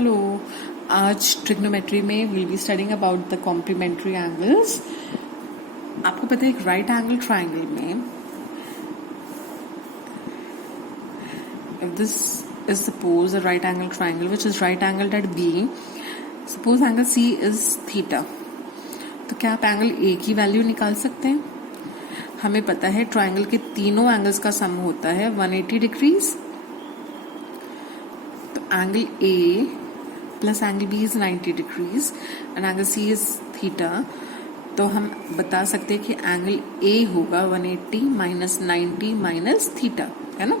Hello, आज trigonometry में will be studying about the complementary angles. आपको पता है एक राइट एंगल ट्राइंगल में if this is suppose a right angle triangle which is right angled at B, suppose angle C is theta, तो क्या आप एंगल A की value निकाल सकते हैं? हमें पता है ट्राइंगल के तीनों एंगल्स का सम होता है 180 डिग्रीज। तो angle A plus angle B is 90 degrees and angle C is theta. तो हम बता सकते हैं कि एंगल A होगा 180 माइनस 90 माइनस थीटा, है ना।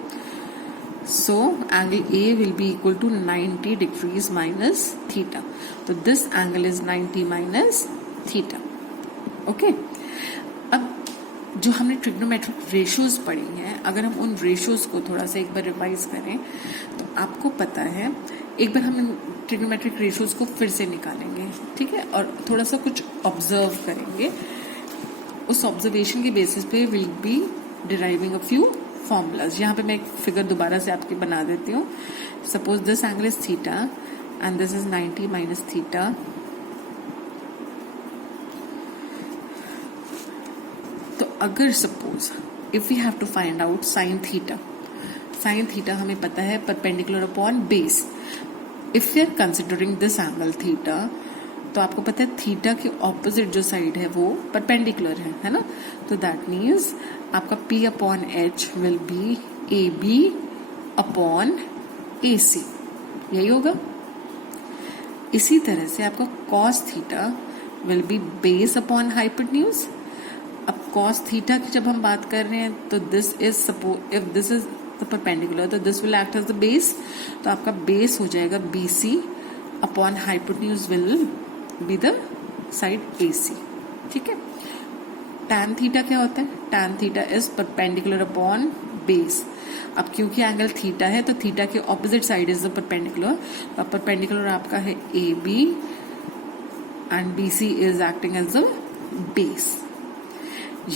So angle A will be equal to 90 degrees minus theta. So this angle is 90 minus theta. Okay. अब जो हमने ट्रिग्नोमेट्रिक रेशियोज पढ़ी हैं, अगर हम उन रेशियोज को थोड़ा सा एक बार रिवाइज करें तो आपको पता है, एक बार हम ट्रिग्नोमेट्रिक रेशियोज को फिर से निकालेंगे, ठीक है, और थोड़ा सा कुछ ऑब्जर्व करेंगे। उस ऑब्जर्वेशन के बेसिस पे will be deriving a few formulas. यहाँ पे मैं एक फिगर दोबारा से आपकी बना देती हूँ। Suppose this angle is theta and this is 90 minus theta. तो अगर suppose if we have to find out sine theta हमें पता है perpendicular upon base. If we are considering this angle theta, तो आपको पता है थीटा के ऑपोजिट जो साइड है वो परपेंडिकुलर है ना। तो दैट मीन्स आपका P upon H will be AB upon AC, यही होगा। इसी तरह से आपका cos theta will be base upon hypotenuse. अब cos थीटा की जब हम बात कर रहे हैं तो this is suppose if this is the perpendicular, तो this will act as the base. तो आपका बेस हो जाएगा BC upon hypotenuse will be the side AC, ठीक है। tan थीटा क्या होता है? tan theta is perpendicular upon base. अब क्योंकि एंगल थीटा है तो थीटा के opposite side is the perpendicular. अब परपेंडिकुलर आपका है AB and BC is acting as the base.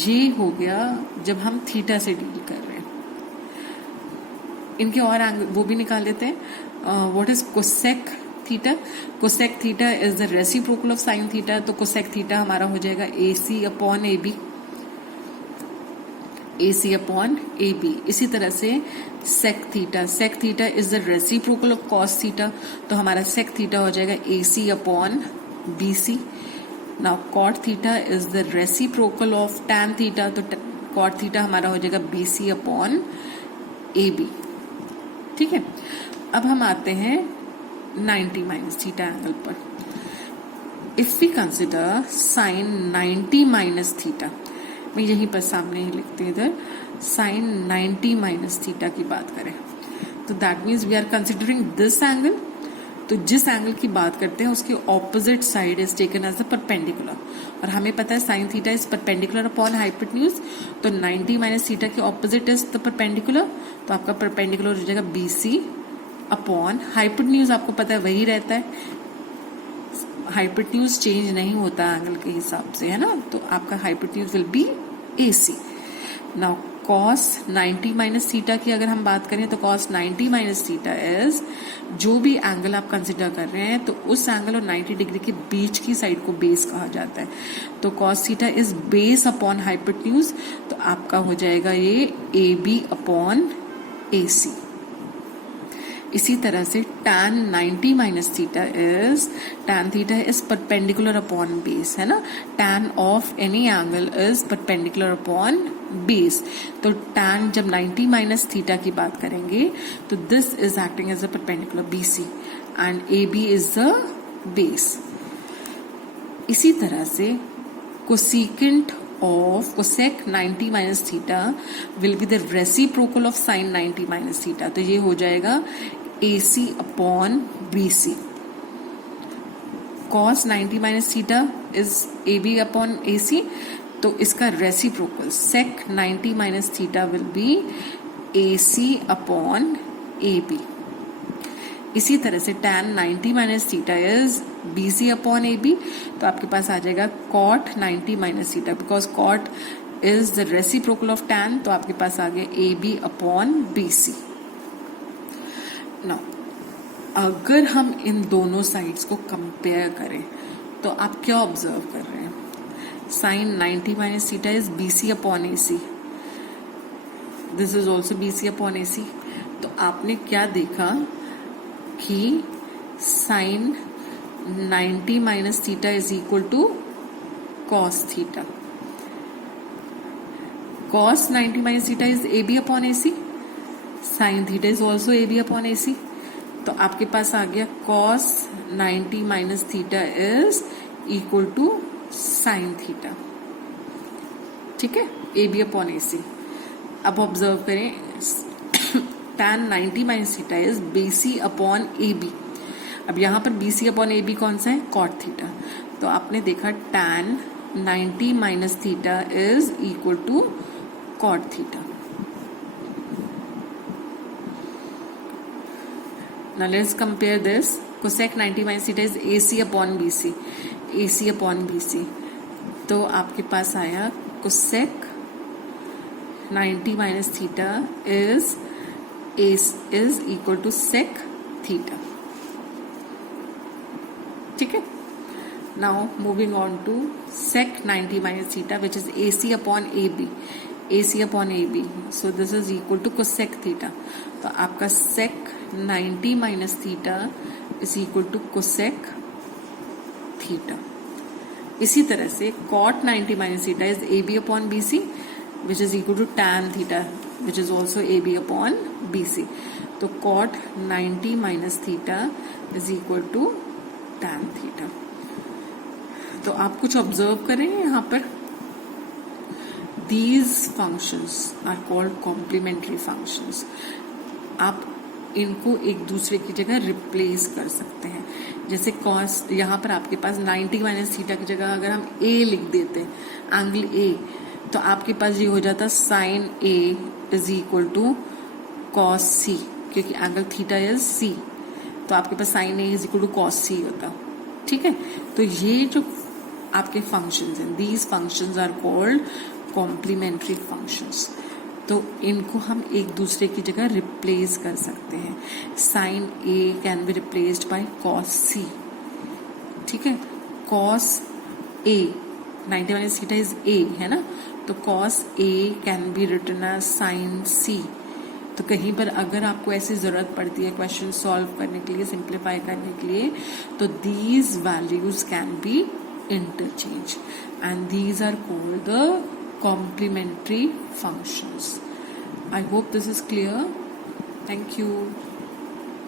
ये हो गया जब हम थीटा से डील कर रहे हैं। इनके और एंगल वो भी निकाल लेते हैं। What is cosec theta? Cosec theta is the reciprocal of sine theta. तो कोसेक थीटा हमारा हो जाएगा AC upon AB, AC upon AB। इसी तरह से sec theta is the reciprocal of cos theta. तो हमारा सेक थीटा हो जाएगा AC upon BC। Now cot theta is the reciprocal of tan theta. तो कॉट थीटा हमारा हो जाएगा BC अपॉन AB, ठीक है। अब हम आते हैं 90 माइनस थीटा एंगल पर। If we consider sine 90 minus theta, मैं यहीं पर सामने ही लिखती हूँ, इधर साइन 90 माइनस थीटा की बात करें तो that means we are considering this angle. तो जिस एंगल की बात करते हैं उसकी opposite side is taken as the perpendicular, और हमें पता है sine theta is perpendicular upon hypotenuse. तो 90 माइनस थीटा की ऑपोजिट इज द परपेंडिकुलर। तो आपका परपेंडिकुलर हो जाएगा BC अपॉन हाइपोटेन्यूज। आपको पता है वही रहता है, हाइपोटेन्यूज चेंज नहीं होता एंगल के हिसाब से, है ना। तो आपका hypotenuse will be AC। Now cos 90 minus theta की अगर हम बात करें तो cos 90 माइनस थीटा इज जो भी एंगल आप कंसिडर कर रहे हैं तो उस एंगल और 90 डिग्री के बीच की साइड को बेस कहा जाता है। तो cos theta is base upon hypotenuse. तो आपका हो जाएगा ये AB अपॉन AC। इसी तरह से tan 90 minus theta is perpendicular upon base, है ना। tan of any angle is perpendicular upon base. तो tan जब 90 माइनस थीटा की बात करेंगे तो this is acting as a perpendicular BC and AB is the base. इसी तरह से cosecant of cosec 90 minus theta will be the reciprocal of sine 90 minus theta. तो ये हो जाएगा AC upon BC। cos 90 minus theta is AB upon AC। तो इसका reciprocal sec 90 minus theta will be AC upon AB। इसी तरह से tan 90 minus theta is BC upon AB। तो आपके पास आ जाएगा cot 90 minus theta, because cot is the reciprocal of tan। तो आपके पास आ गया AB अपॉन BC। नाउ अगर हम इन दोनों साइड्स को कंपेयर करें तो आप क्या ऑब्जर्व कर रहे हैं? Sine 90 minus theta is BC upon AC. This is also BC upon AC. तो आपने क्या देखा कि sine 90 minus theta is equal to cos theta. Cos 90 minus theta is AB upon AC. Sine theta is also AB upon AC. तो आपके पास आ गया cos 90 minus theta is equal to sine theta. ठीक है, AB अपॉन AC. अब observe करें, tan 90 minus theta is BC upon AB. अब यहां पर BC अपॉन AB कौन सा है? Cot theta. तो आपने देखा tan 90 minus theta is equal to cot theta. Now let's compare this. Cosec 90 minus theta is AC upon BC. AC upon BC. तो आपके पास आया cosec 90 minus theta is equal to sec theta. ठीक है. Now moving on to sec 90 minus theta, which is AC upon AB. AC upon AB. So this is equal to cosec theta. तो आपका sec 90 minus theta is equal to cosec theta. इसी तरह से cot 90 minus theta is AB upon BC, which is equal to tan theta, which is also AB upon BC. तो cot 90 minus theta is equal to tan theta. तो आप कुछ observe करें यहाँ पर. These functions are called complementary functions. आप इनको एक दूसरे की जगह रिप्लेस कर सकते हैं. जैसे कॉस, यहाँ पर आपके पास 90 माइनस थीटा की जगह अगर हम A लिख देते एंगल A, तो आपके पास ये हो जाता sine A is equal to cos C, क्योंकि एंगल थीटा इज C. तो आपके पास sine A is equal to cos C होता. ठीक है. तो ये जो आपके फंक्शंस हैं, these functions are called complementary functions. तो इनको हम एक दूसरे की जगह रिप्लेस कर सकते हैं. Sine A can be replaced by cos C. ठीक है. Cos A 90 minus theta is A है ना, तो cos A can be written as sine C. तो कहीं पर अगर आपको ऐसी जरूरत पड़ती है क्वेश्चन सॉल्व करने के लिए, सिंप्लीफाई करने के लिए, तो these values can be interchange and these are called the complementary functions. I hope this is clear. Thank you.